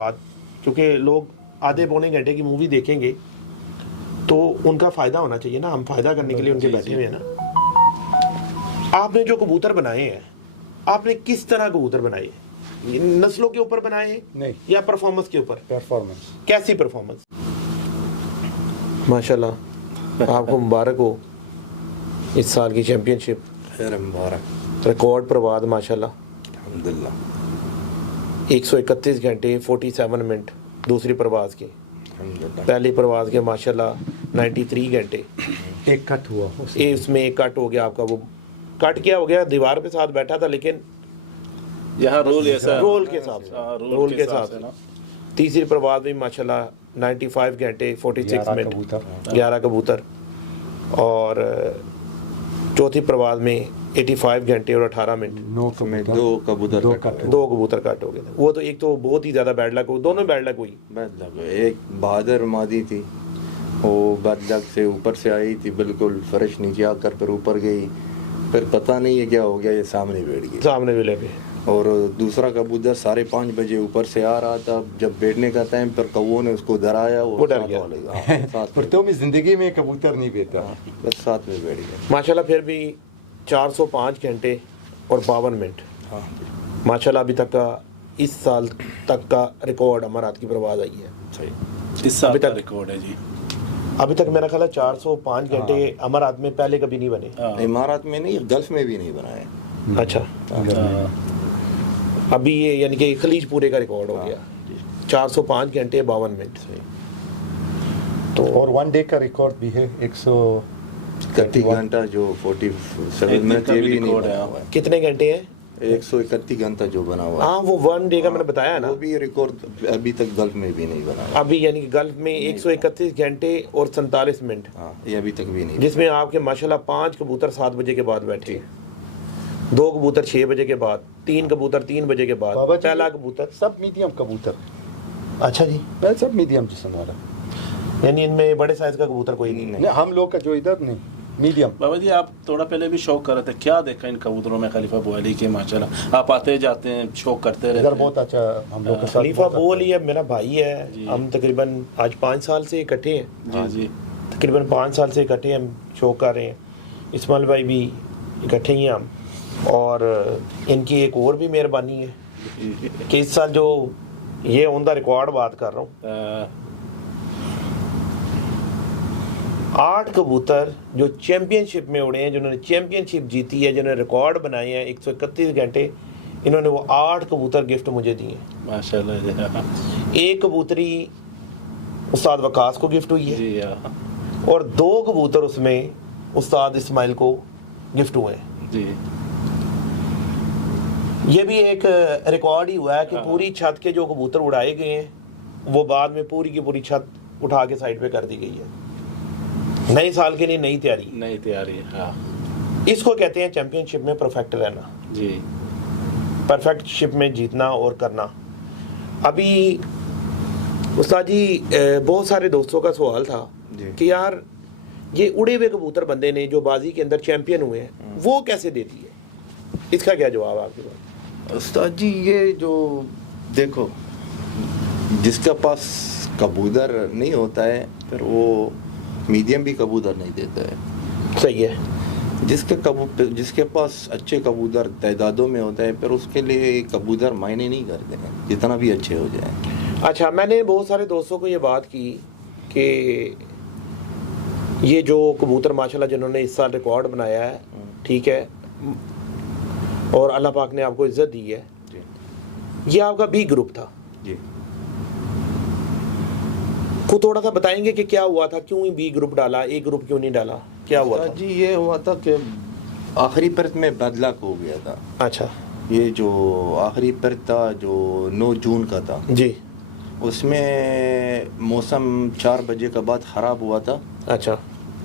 बात, क्योंकि लोग आधे पौने घंटे की मूवी देखेंगे तो उनका फ़ायदा होना चाहिए ना, हम फ़ायदा करने के लिए उनके बैठे हुए हैं ना। आपने जो कबूतर बनाए हैं, आपने किस तरह कबूतर बनाए हैं? नस्लों के ऊपर बनाए हैं नहीं, या परफॉर्मेंस के ऊपर? परफॉर्मेंस। कैसी परफॉर्मेंस? माशाल्लाह, आपको मुबारक हो इस साल की चैम्पियनशिप। खैर मुबारक। रिकॉर्ड प्रवाद माशाल्लाह, अल्हम्दुलिल्लाह। 131 घंटे 47 मिनट दूसरी परवाज़ की। अल्हम्दुलिल्लाह। पहली परवाज़ के माशाल्लाह 93 घंटे। एक कट हुआ इसमें एक कट हो गया आपका, वो कट क्या हो गया, दीवार पे साथ बैठा था लेकिन यहाँ रोल ऐसा रोल के हिसाब से, रोल के हिसाब से। तीसरी परवाज़ में माशाल्लाह 95 घंटे 46 मिनट 11 कबूतर, और चौथी परवाज़ में 85 घंटे और 18 मिनट। दो कबूतर दो कबूतर कट हो गए थे। वो तो एक तो बहुत ही ज़्यादा बैड लक, दोनों बैड लक हुई। Bad luck. एक बहादुर मादी थी, वो बैड लक से ऊपर से आई थी, बिल्कुल फर्श नीचे आकर फिर ऊपर गई, फिर पता नहीं है क्या हो गया, ये सामने बैठ गई, सामने विले पे। और दूसरा कबूतर 5:30 बजे ऊपर से आ रहा था, जब बैठने का टाइम पर कौवों ने उसको डराया, वो डर गया। साथ में, तो मैं जिंदगी में कबूतर नहीं बेचा। बस साथ में बैठ गया। माशाल्लाह फिर भी 405 घंटे और 52 मिनट हाँ, माशाल्लाह अभी तक का, इस साल तक का रिकॉर्ड अमरात की परवाज़ आई है। सही। इस साल अभी का तक- रिकॉर्ड है जी। अभी तक मेरा ख्याल है 405 घंटे अमरात में पहले कभी नहीं बने। हाँ। इमारत में नहीं, गल्फ में भी नहीं बनाए। अच्छा, हाँ। अभी ये यानी कि खलीज पूरे का रिकॉर्ड हो गया, 405 घंटे 52 मिनट। तो और वन डे का रिकॉर्ड भी है 31 घंटा जो 47 मिनट, ये भी नहीं रिकॉर्ड है। बना हुआ है। कितने घंटे हैं? 131 घंटा जो बना हुआ है, हाँ, वो वन डे का मैंने बताया ना। वो भी रिकॉर्ड अभी तक गल्फ में भी नहीं बना हुआ। अभी यानी कि गल्फ में 131 घंटे और 47 मिनट, हाँ, ये अभी तक भी नहीं। जिसमें आपके माशाल्लाह 5 कबूतर 7 बजे के बाद बैठे, 2 कबूतर 6 बजे के बाद, 3 कबूतर 3 बजे के बाद, बाबा जी, पहला कबूतर। सब मीडियम कबूतर, अच्छा जी, सब मीडियम जिसम वाला। यानी इनमें बड़े साइज का कबूतर कोई नहीं। नहीं, हम लोग का जो इधर नहीं, मीडियम। बाबा जी, आप थोड़ा पहले भी शौक कर रहे थे, क्या देखा इन कबूतरों में खलीफा बुआली के? माशाल्लाह आप आते जाते हैं, शौक करते रहते इधर हैं। बहुत अच्छा हम लोग के साथ। खलीफा बोल ही है, मेरा भाई है, जी। हम तकरीबन आज 5 साल से इकट्ठे हैं। जी जी। तकरीबन 5 साल से इकट्ठे हम शौक कर रहे हैं। इस्माइल भाई भी इकट्ठे ही हैं हम, और इनकी एक और भी मेहरबानी है कि इस साल जो ये ऑन द रिकॉर्ड बात कर रहा हूँ, 8 कबूतर जो चैम्पियनशिप में उड़े हैं, जिन्होंने चैम्पियनशिप जीती है, जिन्होंने रिकॉर्ड बनाए हैं 131 घंटे, इन्होंने वो 8 कबूतर गिफ्ट मुझे दिए हैं। माशाल्लाह जी। एक कबूतरी उस्ताद वकास को गिफ्ट हुई है, जी हाँ। और 2 कबूतर उसमें उस्ताद इस्माइल को गिफ्ट हुए हैं। जी। ये भी एक रिकॉर्ड ही हुआ है कि पूरी छत के जो कबूतर उड़ाए गए हैं वो बाद में पूरी की पूरी छत उठा के साइड पे कर दी गई है। नए साल के लिए नई तैयारी, नई तैयारी। हाँ इसको कहते हैं चैंपियनशिप में परफेक्ट रहना, जी। परफेक्ट शिप में जीतना और करना। अभी उस्ताद जी, बहुत सारे दोस्तों का सवाल था जी। कि यार ये उड़े हुए कबूतर बंदे ने जो बाजी के अंदर चैंपियन हुए हैं वो कैसे दे दिए, इसका क्या जवाब आपके पास? उस्ताद जी, ये जो देखो, जिसका पास कबूतर नहीं होता है फिर वो मीडियम भी कबूतर नहीं देता है। सही है। जिसके पास अच्छे कबूतर तादादों में होता है फिर उसके लिए कबूतर मायने नहीं करते हैं, जितना भी अच्छे हो जाए। अच्छा, मैंने बहुत सारे दोस्तों को ये बात की कि ये जो कबूतर माशाल्लाह जिन्होंने इस साल रिकॉर्ड बनाया है, ठीक है, और अल्लाह पाक ने आपको इज्जत दी है, जी ये आपका बी ग्रुप था। जी। को थोड़ा सा बताएंगे कि क्या हुआ था, क्यों बी ग्रुप डाला, ए ग्रुप क्यों नहीं डाला, क्या हुआ उस्ताद था? जी, ये हुआ था कि आखिरी परत में बदलाव हो गया था। अच्छा ये जो आखिरी परत था जो 9 जून का था, जी, उसमें मौसम 4 बजे के बाद ख़राब हुआ था। अच्छा,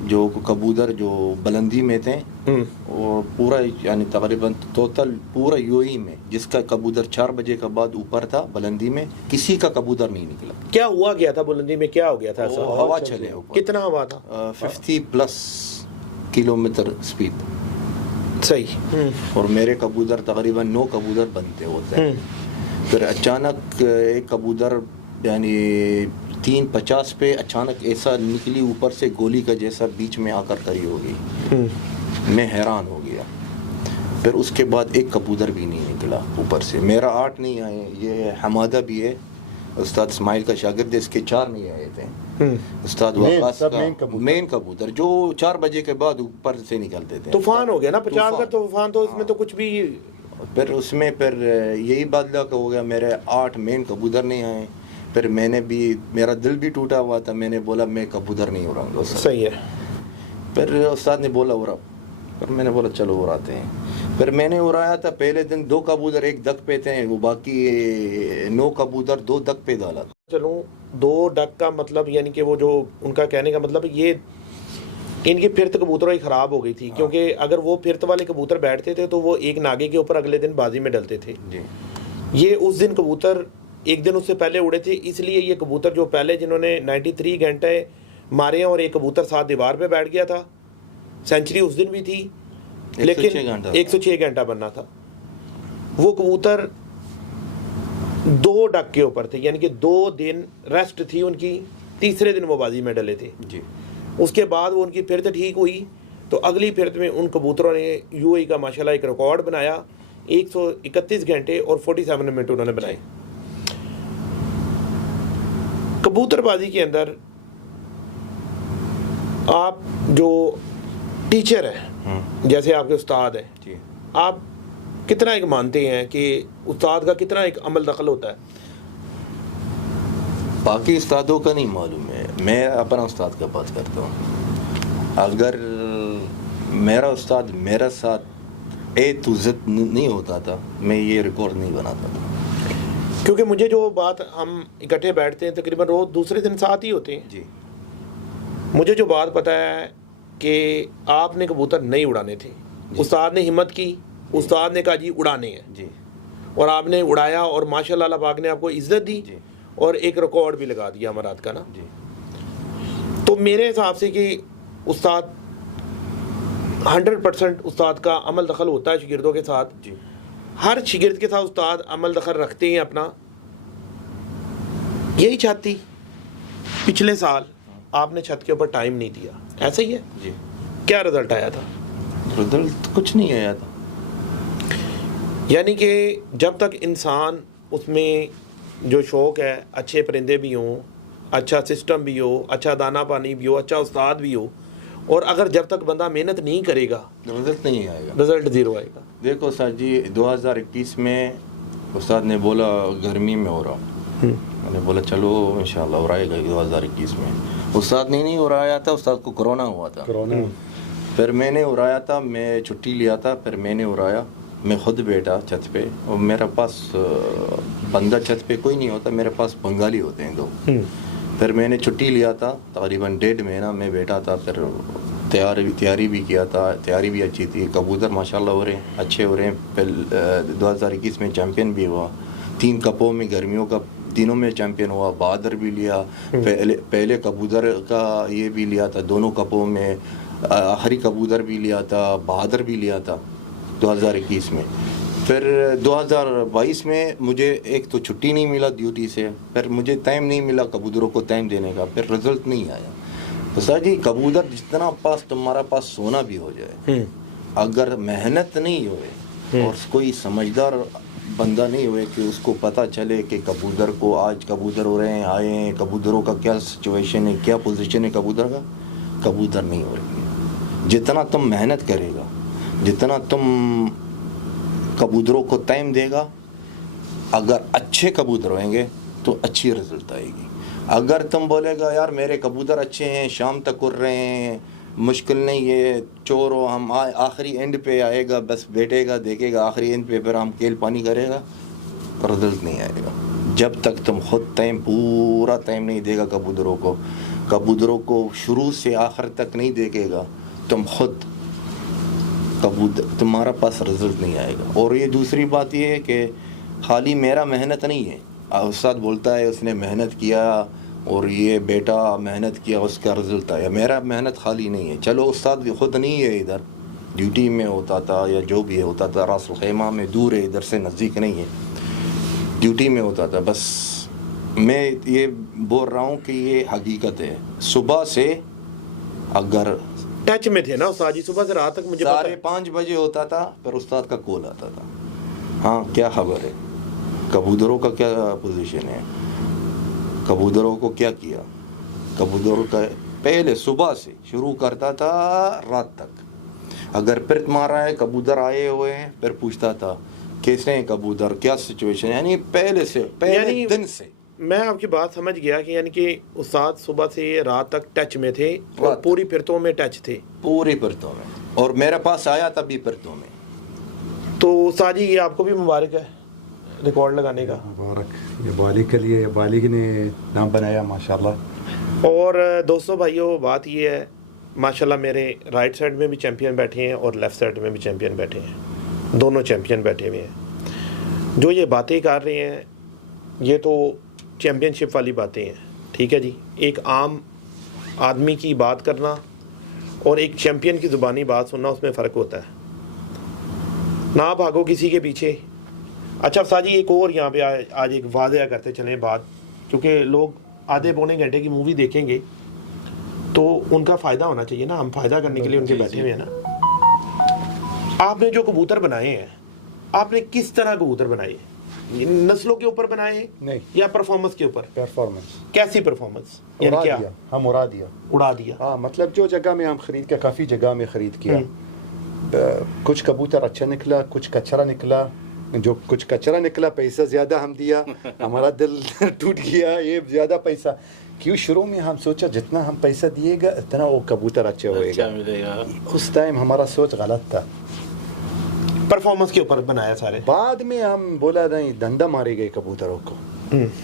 जो कबूतर जो बुलंदी में थे वो पूरा यानी तकरीबन टोटल पूरा यूएई में जिसका कबूतर 4 बजे के बाद ऊपर था बुलंदी में, किसी का कबूतर नहीं निकला। क्या हुआ गया था बुलंदी में, क्या हो गया था वो ऐसा? हवा चले ऊपर। कितना हवा था? 50+ किलोमीटर स्पीड। सही। और मेरे कबूतर तकरीबन 9 कबूतर बनते होते हैं। پھر اچانک ایک کبوتر یعنی 3:50 پہ اچانک ایسا نکلی اوپر سے گولی کا جیسا بیچ میں آ کر کھڑی ہو گئی. میں حیران ہو گیا. پھر اس کے بعد ایک کبوتر بھی نہیں نکلا اوپر سے. میرا 8 نہیں آئے, یہ حمادہ بھی ہے استاد اسماعیل کا شاگرد, اس کے 4 نہیں آئے تھے. استاد وقاص کا مین کبوتر جو 4 بجے کے بعد اوپر سے نکلتے تھے. طوفان ہو گیا نا 50 کا طوفان, تو اس میں تو کچھ بھی. پھر اس میں پھر یہی بات ہو گیا, میرے 8 مین کبوتر نہیں آئے. پھر میں نے بھی, میرا دل بھی ٹوٹا ہوا تھا, میں نے بولا میں کبوتر نہیں اڑاؤں گا. صحیح ہے. پھر استاد نے بولا اڑا, پھر میں نے بولا چلو اڑاتے ہیں. پھر میں نے اڑایا تھا پہلے دن 2 کبوتر ایک دک پہ تھے, وہ باقی 9 کبوتر 2 دک پہ ڈالا. چلو 2 ڈک کا مطلب یعنی کہ وہ جو ان کا کہنے کا مطلب یہ ان کی پھرت کبوتروں ہی خراب ہو گئی تھی, کیونکہ اگر وہ پھرت والے کبوتر بیٹھتے تھے تو وہ ایک ناگے کے اوپر اگلے دن بازی میں ڈلتے تھے. یہ اس دن کبوتر ایک دن اس سے پہلے اڑے تھے, اس لیے یہ کبوتر جو پہلے جنہوں نے 93 گھنٹے مارے ہیں اور ایک کبوتر 7 دیوار پہ بیٹھ گیا تھا, سینچری اس دن بھی تھی لیکن 106 گھنٹہ بننا تھا. وہ کبوتر 2 ڈک کے اوپر تھے, یعنی کہ 2 دن ریسٹ تھی ان کی, تیسرے دن وہ بازی میں ڈلے تھے. اس کے بعد وہ ان کی پھرت ٹھیک ہوئی تو اگلی پھرت میں ان کبوتروں نے یو اے کا ماشاءاللہ ایک ریکارڈ بنایا, 131 گھنٹے اور 47 منٹ انہوں نے بنائے. کبوتر بازی کے اندر آپ جو ٹیچر ہیں, جیسے آپ کے استاد ہیں, آپ کتنا ایک مانتے ہیں کہ استاد کا کتنا ایک عمل دخل ہوتا ہے؟ باقی استادوں کا نہیں معلوم ہے, میں اپنا استاد کا بات کرتا ہوں. اگر میرا استاد میرا ساتھ اے تو زد نہیں ہوتا تھا, میں یہ ریکارڈ نہیں بناتا تھا. کیونکہ مجھے جو بات, ہم اکٹھے بیٹھتے ہیں تقریباً روز دوسرے دن ساتھ ہی ہوتے ہیں, مجھے جو بات پتہ ہے کہ آپ نے کبوتر نہیں اڑانے تھے, استاد نے ہمت کی, استاد نے کہا جی اڑانے ہیں, اور آپ نے اڑایا اور ماشاءاللہ اللہ پاک نے آپ کو عزت دی اور ایک ریکارڈ بھی لگا دیا امارات کا نا. تو میرے حساب سے کہ استاد 100% استاد کا عمل دخل ہوتا ہے شاگردوں کے ساتھ. ہر شاگرد کے ساتھ استاد عمل دخل رکھتے ہیں اپنا. یہی چھت تھی, پچھلے سال آپ نے چھت کے اوپر ٹائم نہیں دیا, ایسا ہی ہے. کیا رزلٹ آیا تھا؟ رزلٹ کچھ نہیں آیا تھا. یعنی کہ جب تک انسان اس میں جو شوق ہے, اچھے پرندے بھی ہوں, اچھا سسٹم بھی ہو, اچھا دانہ پانی بھی ہو, اچھا استاد بھی ہو, اور اگر جب تک بندہ محنت نہیں کرے گا رزلٹ نہیں آئے گا, رزلٹ 0 آئے گا. دیکھو سر جی, 2021 میں استاد نے بولا گرمی میں ہو رہا, میں نے بولا چلو انشاءاللہ اڑائے گا 2021 میں. استاد نے نہیں اڑایا تھا, استاد کو کرونا ہوا تھا. پھر میں نے اڑایا تھا, میں چھٹی لیا تھا, پھر میں نے اڑایا. میں خود بیٹھا چھت پہ, اور میرے پاس بندہ چھت پہ کوئی نہیں ہوتا, میرے پاس بنگالی ہوتے ہیں 2. پھر میں نے چھٹی لیا تھا, تقریباً 1.5 مہینہ میں بیٹھا تھا. پھر تیاری بھی کیا تھا, تیاری بھی اچھی تھی. کبوتر ماشاءاللہ ہو رہے ہیں, اچھے ہو رہے ہیں. پھر 2021 میں چیمپئن بھی ہوا, 3 کپوں میں گرمیوں کا دنوں میں چیمپئن ہوا. بہادر بھی لیا, پہلے کبوتر کا یہ بھی لیا تھا 2 کپوں میں. آخری کبوتر بھی لیا تھا, بہادر بھی لیا تھا 2021 میں. پھر 2022 میں مجھے ایک تو چھٹی نہیں ملا ڈیوٹی سے, پھر مجھے ٹائم نہیں ملا کبوتروں کو ٹائم دینے کا, پھر رزلٹ نہیں آیا. تو سر جی کبوتر جتنا تمہارا پاس سونا بھی ہو جائے, اگر محنت نہیں ہوئے اور کوئی سمجھدار بندہ نہیں ہوئے کہ اس کو پتہ چلے کہ کبوتر کو آج کبوتر ہو رہے ہیں, آئے ہیں, کبوتروں کا کیا سچویشن ہے, کیا پوزیشن ہے کبوتر کا, کبوتر نہیں ہو رہی ہے. جتنا تم محنت کرے گا, جتنا تم کبوتروں کو ٹائم دے گا, اگر اچھے کبوتر ہوئیں گے تو اچھی رزلٹ آئے گی. اگر تم بولے گا یار میرے کبوتر اچھے ہیں, شام تک اڑ رہے ہیں, مشکل نہیں ہے, چورو ہم آخری اینڈ پہ آئے گا, بس بیٹھے گا دیکھے گا آخری اینڈ پہ, پھر ہم کیل پانی کرے گا, رزلٹ نہیں آئے گا. جب تک تم خود پورا ٹائم نہیں دے گا کبوتروں کو شروع سے آخر تک نہیں دیکھے گا, تم خود تمہارا پاس رزلٹ نہیں آئے گا. اور یہ دوسری بات یہ ہے کہ خالی میرا محنت نہیں ہے. استاد بولتا ہے اس نے محنت کیا اور یہ بیٹا محنت کیا اس کا رزلٹ آیا. میرا محنت خالی نہیں ہے. چلو استاد بھی خود نہیں ہے, ادھر ڈیوٹی میں ہوتا تھا یا جو بھی ہوتا تھا, راس الخیمہ میں دور ہے, ادھر سے نزدیک نہیں ہے. ड्यूटी में होता था। बस मैं ये बोल रहा हूँ कि ये हकीकत है। सुबह से अगर टच में थे ना उस्ताद जी, सुबह से रात तक मुझे पता है। 5:30 बजे होता था, फिर उस्ताद का कॉल आता था, हाँ क्या खबर है, कबूतरों का क्या पोजीशन है, कबूतरों को क्या किया, कबूतरों का पहले सुबह से शुरू करता था रात तक। अगर पिरत मारा है, कबूतर आए हुए हैं, फिर पूछता था कैसे हैं कबूतर, क्या सिचुएशन है, यानी पहले से, पहले दिन से। मैं आपकी बात समझ गया कि यानी कि उस्ताद सुबह से रात तक टच में थे और पूरी फिरतों में टच थे, पूरी फिरतों में, और मेरे पास आया तभी फिरतों में। तो उस्ताद जी ये आपको भी मुबारक है रिकॉर्ड लगाने का। मुबारक, ये बालिग के लिए, बालिग ने नाम बनाया माशाल्लाह। और दोस्तों भाइयों, बात ये है माशाल्लाह मेरे राइट साइड में भी चैंपियन बैठे हैं और लेफ़्ट साइड में भी चैंपियन बैठे हैं, दोनों चैंपियन बैठे हुए हैं। जो ये बातें कर रहे हैं ये तो चैम्पियनशिप वाली बातें हैं, ठीक है जी। एक आम आदमी की बात करना और एक चैम्पियन की ज़ुबानी बात सुनना, उसमें फ़र्क होता है। ना भागो किसी के पीछे। अच्छा उस्ताद जी एक और यहाँ पे आज एक वादया करते चलें बात, क्योंकि लोग आधे पौने घंटे की मूवी देखेंगे तो उनका फ़ायदा होना चाहिए ना, हम फ़ायदा करने के लिए उनके बैठे हुए हैं ना। आपने जो कबूतर बनाए हैं, आपने किस तरह कबूतर बनाए? नस्लों के ऊपर बनाए हैं नहीं, या परफॉर्मेंस के ऊपर? परफॉर्मेंस। कैसी परफॉर्मेंस? उड़ा क्या दिया, हम उड़ा दिया, उड़ा दिया? हाँ, मतलब जो जगह में हम खरीद के, काफ़ी जगह में खरीद किया, कुछ कबूतर अच्छा निकला, कुछ कचरा निकला। जो कुछ कचरा निकला, पैसा ज़्यादा हम दिया, हमारा दिल टूट गया, ये ज़्यादा पैसा क्यों। शुरू में हम सोचा जितना हम पैसा दिएगा इतना वो कबूतर अच्छा होएगा, उस टाइम हमारा सोच गलत था। परफॉर्मेंस के ऊपर बनाया सारे। बाद में हम बोला नहीं, डंडा मारे गए कबूतरों को,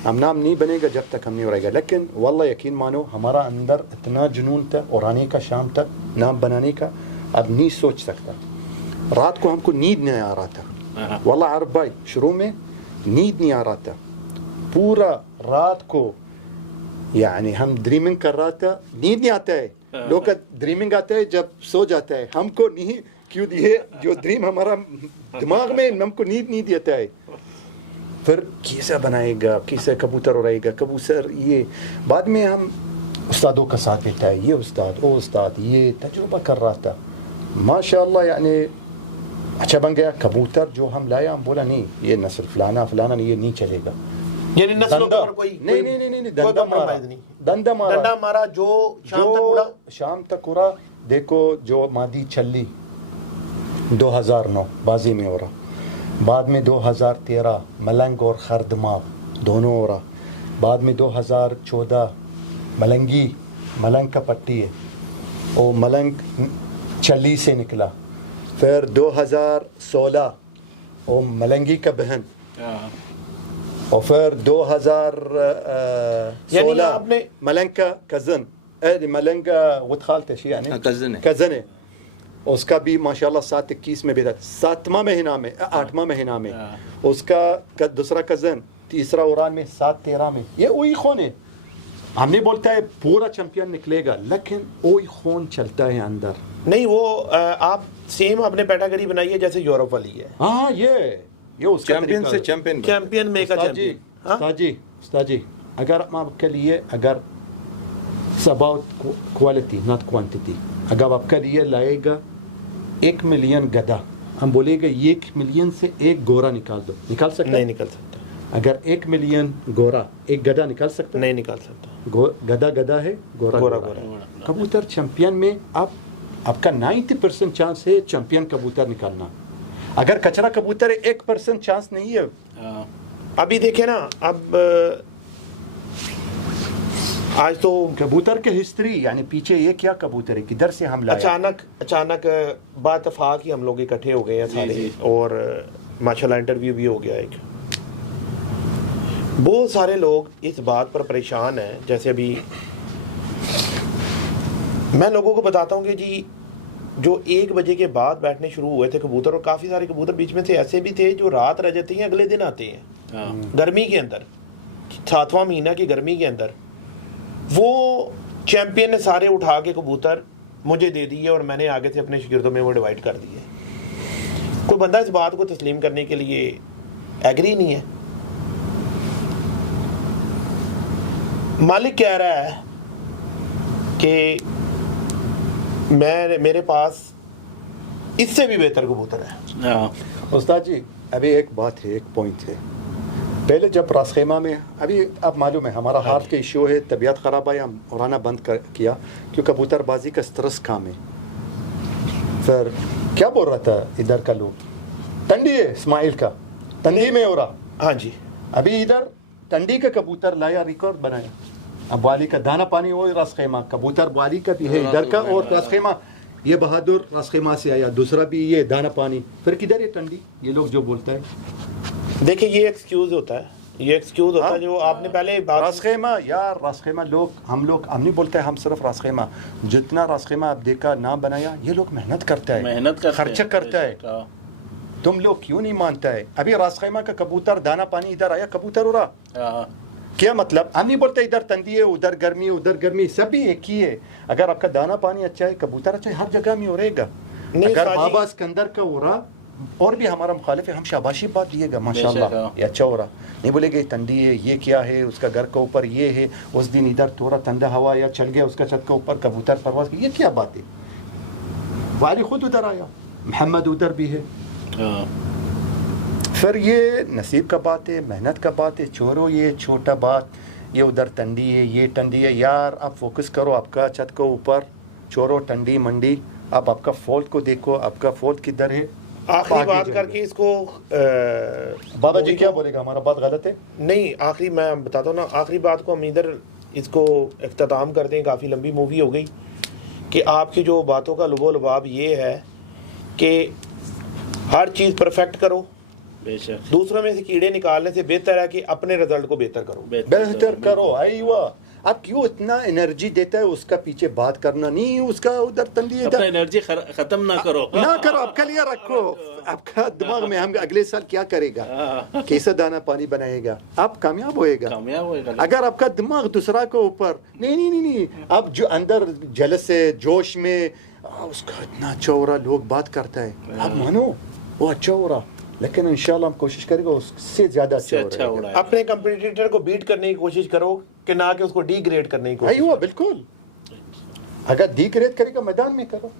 हम नाम नहीं बनेगा जब तक हम नहीं उड़ेगा। लेकिन वल्लाह यकीन मानो हमारा अंदर इतना जुनून था उड़ाने का, शाम तक नाम बनाने का, अब नहीं सोच सकता। रात को हमको नींद नहीं आ रहा था, वल्लाह आरफ भाई, शुरू में नींद नहीं आ रहा था, पूरा रात को यानी हम ड्रीमिंग कर रहा था। नींद नहीं आता है, लोग का ड्रीमिंग आता है जब सो जाता है, हमको नहीं क्यों दिए, जो ड्रीम हमारा दिमाग में, हमको नींद नहीं देता है। फिर कैसा बनाएगा, कैसे कबूतर उड़ाएगा, कबूतर ये। बाद में हम उस्तादों का साथ लेता है, ये उस्ताद वो उस्ताद, ये तजुर्बा कर रहा था माशाअल्लाह, यानी अच्छा बन गया कबूतर। जो हम लाया हम बोला नहीं ये नस्ल फलाना फलाना नहीं, ये नहीं चलेगा। यानी नस्लों के ऊपर कोई नहीं नहीं नहीं नहीं, डंडा मारा, डंडा मारा, डंडा मारा जो शाम तक उड़ा। शाम तक उड़ा। देखो जो मादी चली 2009 बाजी में उड़ा, बाद में 2013 मलंग और खरदमाग दोनों उड़ा, बाद में 2014 मलंगी, मलंग का पट्टी है, वो मलंग चली से निकला। फिर 2016 वो मलंगी का बहन, और फिर 2016 मलंग का कज़न, मलंग का वद खालते शी यानी कज़न है, उसका भी माशाल्लाह 7-21 में बेटा, 7वां महीना में, 8वां महीना में उसका दूसरा कज़न, तीसरा उड़ान में 7-13 में। ये वही खून है, हमने बोलता है पूरा चैंपियन निकलेगा, लेकिन वही खून चलता है अंदर। नहीं वो आप सेम आपने कैटेगरी बनाई है जैसे यूरोप वाली है। हाँ ये उसका चैंपियन से चैंपियन, चैंपियन में का चैंपियन। उस्ताद जी अगर हम आपके लिए, अगर अबाउट क्वालिटी नॉट क्वांटिटी, अगर आपके लिए लाएगा 1 मिलियन गधा, हम बोलेगा 1 मिलियन से एक गोरा निकाल दो, निकाल सकते? नहीं निकाल सकता। अगर 1 मिलियन गोरा एक गधा निकाल सकता? नहीं निकाल सकता। गधा है, गोरा गोरा। कबूतर चैंपियन में आपका 90% चांस है चैंपियन कबूतर निकालना। अगर कचरा कबूतर है 1% चांस नहीं है। अभी देखे ना, अब आज तो कबूतर के हिस्ट्री यानी पीछे ये क्या कबूतर है, किधर से हम लाए। अचानक बातफाक ही हम लोग इकट्ठे हो गए हैं सारे, और माशाल्लाह इंटरव्यू भी हो गया एक। बहुत सारे लोग इस बात पर परेशान हैं, जैसे अभी मैं लोगों को बताता हूँ कि जी जो 1 बजे के बाद बैठने शुरू हुए थे कबूतर, और काफ़ी सारे कबूतर बीच में से ऐसे भी थे जो रात रह जाते हैं, अगले दिन आते हैं गर्मी के अंदर, 7वां महीना की गर्मी के अंदर। वो चैंपियन ने सारे उठा के कबूतर मुझे दे दिए और मैंने आगे से अपने शागिर्दों में वो डिवाइड कर दिए। कोई बंदा इस बात को तस्लीम करने के लिए एग्री नहीं है। मालिक कह रहा है कि मेरे पास इससे भी बेहतर कबूतर है। हाँ उस्ताद जी अभी एक बात है, एक पॉइंट है, पहले जब रास खेमा में, अभी आप मालूम है हमारा हार्ट के इशू है, तबीयत ख़राब आई, हम उड़ाना बंद किया क्योंकि कबूतरबाजी का स्ट्रेस काम है। फिर क्या बोल रहा था इधर का लोग, टंडी है इस्माइल का, टंडी में हो रहा। हाँ जी, अभी इधर टंडी का कबूतर लाया, रिकॉर्ड बनाया। अब वाली का दाना पानी हो, रास खेमा कबूतर वाली का भी है इधर का, और रास खेमा ये बहादुर रास खेमा से आया, दूसरा भी ये दाना पानी, फिर किधर है टंडी, ये लोग जो बोलता है। देखिए ये एक्सक्यूज होता है, ये एक्सक्यूज होता है जो आपने पहले बात। रास खेमा यार, रास खेमा लोग, हम नहीं बोलते हम सिर्फ रास खेमा, जितना रास खेमा आप देखा नाम बनाया, ये लोग मेहनत करता है, मेहनत करते खर्चा करता है, हाँ। तुम लोग क्यों नहीं मानता है। अभी रास खेमा का कबूतर दाना पानी इधर आया, कबूतर उड़ा, हाँ। क्या मतलब, हम नहीं बोलते इधर तंदी है उधर गर्मी, सभी एक ही है। अगर आपका दाना पानी अच्छा है, कबूतर अच्छा है, हर जगह में उड़ेगा। नहीं, अगर साजी- बाबा सिकंदर का उड़ा और भी हमारा मुखालिफ है, हम शाबाशी बात दिएगा, माशाल्लाह बेशक, ये अच्छा हो रहा, नहीं बोलेगे तंदी है, ये क्या है, उसका घर के ऊपर ये है, उस दिन इधर थोड़ा ठंडा हवा या चल गया उसका छत के ऊपर, कबूतर परवाज की, ये क्या बात है। वाली खुद उधर आया, मोहम्मद उधर भी है, हाँ। फिर ये नसीब का बात है, मेहनत का बात है। छोड़ो ये छोटा बात, ये उधर टंडी है, ये टंडी है, यार आप फोकस करो आपका छत के ऊपर, छोड़ो टंडी मंडी, आप आपका फॉल्ट को देखो, आपका फॉल्ट किधर है। आखिरी आगे बात जाएंगे। करके इसको बाबा जी क्या बोलेगा, हमारा बात गलत है। नहीं, आखिरी मैं बताता हूँ ना, आखिरी बात को हम इधर इसको इख्तिताम करते हैं। काफ़ी लंबी मूवी हो गई कि आपकी जो बातों का लुबो लबाब ये है कि हर चीज़ परफेक्ट करो, बेशक दूसरों में से कीड़े निकालने से बेहतर है कि अपने रिजल्ट को बेहतर करो। बेहतर करो, आईवा आप क्यों इतना एनर्जी देता है उसका पीछे बात करना, नहीं उसका उधर तंदी अपना इधर एनर्जी खत्म ना करो। ना करो, आपका लिए रखो, आपका दिमाग में हम अगले साल क्या करेगा, कैसा दाना पानी बनाएगा, आप कामयाब होएगा। कामयाब होएगा। अगर आपका दिमाग दूसरा के ऊपर नहीं, आप जो अंदर जलस है, जोश में, उसका इतना अच्छा हो रहा, लोग बात करता है, आप मानो वो अच्छा हो रहा, लेकिन इंशाल्लाह हम कोशिश करेंगे उससे ज्यादा अच्छा हो रहा है। अपने कंपटीटर को बीट करने की कोशिश करो कि ना कि उसको डिग्रेड करने की कोशिश आई हुआ बिल्कुल, अगर डिग्रेड करेगा मैदान में करो।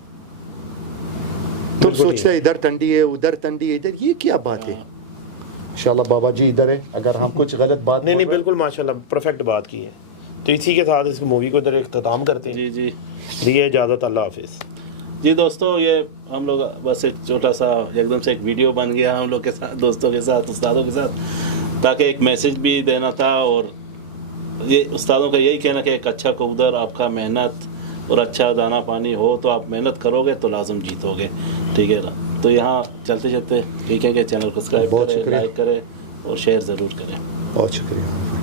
तुम सोचते इधर ठंडी है उधर ठंडी है, इधर ये क्या बात है। इंशाल्लाह बाबा जी इधर है, अगर हम कुछ गलत बात नहीं, बिल्कुल माशाल्लाह परफेक्ट बात की है। तो इसी के साथ इस मूवी को इधर इख्तिताम करते हैं। जी जी दिए इजाज़त, अल्लाह हाफिज़। जी दोस्तों, ये हम लोग बस एक छोटा सा एकदम से एक वीडियो बन गया हम लोग के साथ, दोस्तों के साथ, उस्तादों के साथ, ताकि एक मैसेज भी देना था। और ये उस्तादों का यही कहना कि एक अच्छा कबूतर, आपका मेहनत और अच्छा दाना पानी हो तो आप मेहनत करोगे तो लाजम जीतोगे, ठीक है ना। तो यहाँ चलते चलते ठीक है कि चैनल को सब्सक्राइब बहुत करें, शुक्रिया। लाइक करें और शेयर ज़रूर करें। बहुत शुक्रिया।